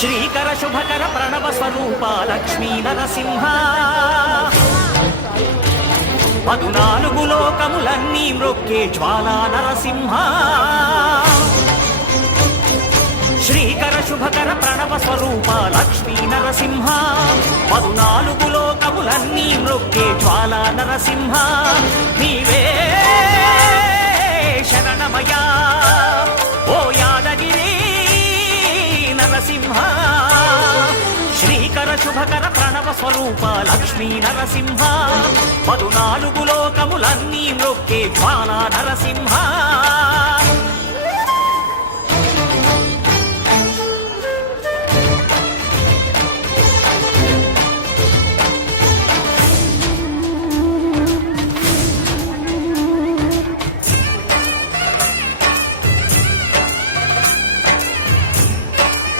శ్రీకర శుభకర ప్రణవ స్వరూప లక్ష్మీ నరసింహ 14 లోకములన్నీ మ్రొక్కే జ్వాలా నరసింహ శ్రీకర శుభకర ప్రణవ స్వరూప లక్ష్మీ నరసింహ 14 లోకములన్నీ మ్రొక్కే జ్వాలా నరసింహ నీవే శరణమయా ఓ యాదగిరి నరసింహ శ్రీకర శుభకర ప్రణవ స్వరూప లక్ష్మీ నరసింహ 14 లోకములన్నీ మ్రొక్కే జ్వాలా నరసింహ